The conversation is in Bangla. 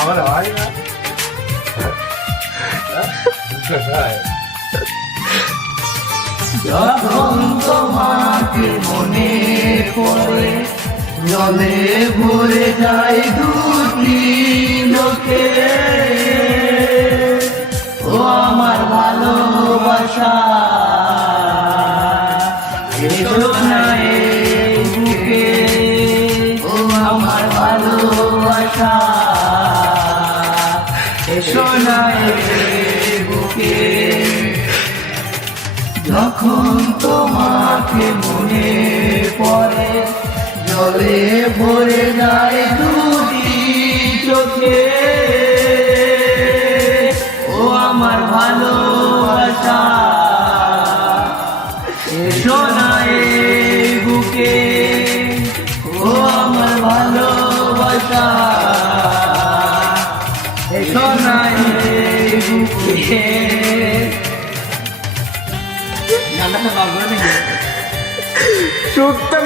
আমার হয় না। যখন তোমাকে মনে পড়ে জলে ভরে যায় দুটি লোকে, ও আমার ভালোবাসা এসো না এই বুকে, ও আমার ভালোবাসা এসো না এই বুকে। যখন তোমাকে মনে পড়ে জলে ভরে যায় দুটি চোখে, ও আমার ভালোবাসা এসো না এই বুকে, ও আমার ভালোবাসা এসো না এই বুকে। সুরটা